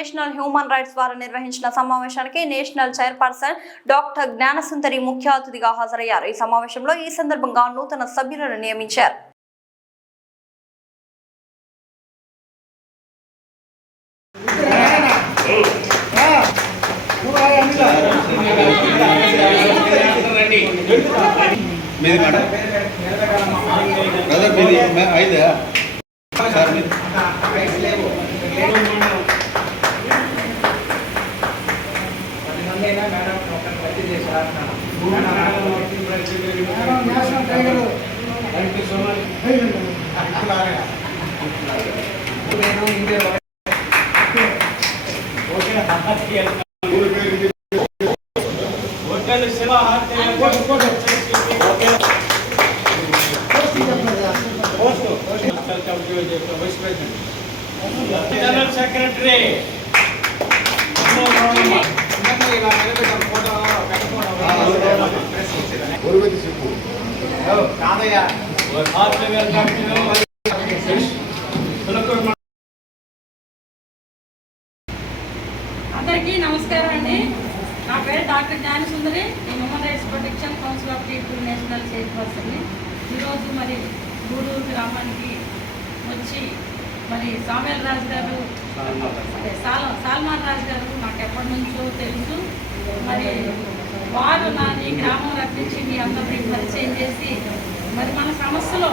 National human rights వారు నిర్వహించిన సమావేశానికి నేషనల్ చైర్పర్సన్ డాక్టర్ జ్ఞానసుందరి ముఖ్య అతిథిగా హాజరయ్యారు. ఈ సమావేశంలో ఈ సందర్భంగా నూతన సభ్యులను నియమించారు. General Secretary. అందరికీ నమస్కారం అండి. నా పేరు డాక్టర్ జ్ఞానసుందరి. నేను human rights protection council of people national chairperson. ఈరోజు మరి గూడూరు గ్రామానికి వచ్చి మరి సామ్యాల్ రాజు గారు అదే సాల్మాన్ రాజు గారు నాకు ఎప్పటి నుంచో తెలుసు. మరి వారు ఈ గ్రామం రప్పించి మీ అందరినీ పరిచయం చేసి మరి మన సమస్యలో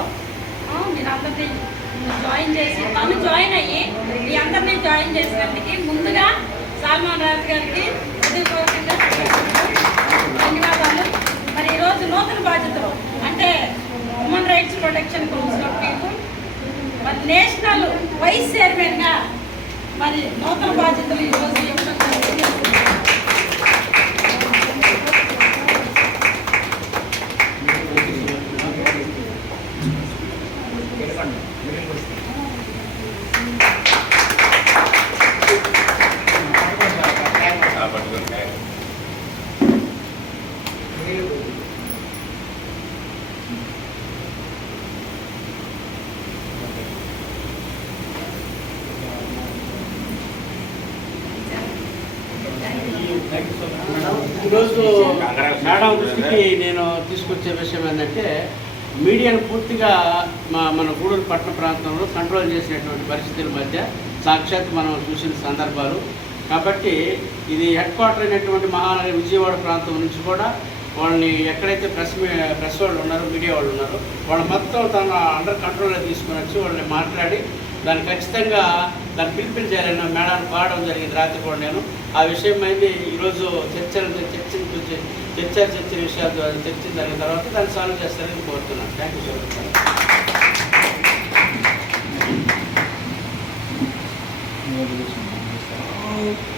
మీరు అందరినీ జాయిన్ చేసి తను జాయిన్ అయ్యి మీ అందరినీ జాయిన్ చేసినందుకు ముందుగా సాల్మాన్ రాజు గారికి హృదయపూర్వకంగా ధన్యవాదాలు. మరి ఈరోజు నూతన బాధ్యతలు అంటే human rights protection council of people మరి నేషనల్ వైస్ చైర్మన్గా మరి నూతన బాధ్యతలు ఈరోజు ఇవ్వడం ఈరోజు మేడం దృష్టికి నేను తీసుకొచ్చే విషయం ఏంటంటే మీడియాను పూర్తిగా మన గూడూరు పట్టణ ప్రాంతంలో కంట్రోల్ చేసినటువంటి పరిస్థితుల మధ్య సాక్షాత్ మనం చూసిన సందర్భాలు. కాబట్టి ఇది హెడ్ క్వార్టర్ అయినటువంటి మహానగర విజయవాడ ప్రాంతం నుంచి కూడా వాళ్ళని ఎక్కడైతే ప్రెస్ వాళ్ళు ఉన్నారో మీడియా వాళ్ళు ఉన్నారో వాళ్ళు మొత్తం తన అండర్ కంట్రోల్లో తీసుకొని వచ్చి వాళ్ళని మాట్లాడి దాన్ని ఖచ్చితంగా దాన్ని పిలిపించాలని మేడాన్ని పాడడం జరిగింది. రాత్రి కూడా నేను ఆ విషయం అయింది. ఈరోజు చర్చల విషయాలు చర్చ జరిగిన తర్వాత దాన్ని సాల్వ్ చేస్తారని కోరుతున్నాను. Thank you so much.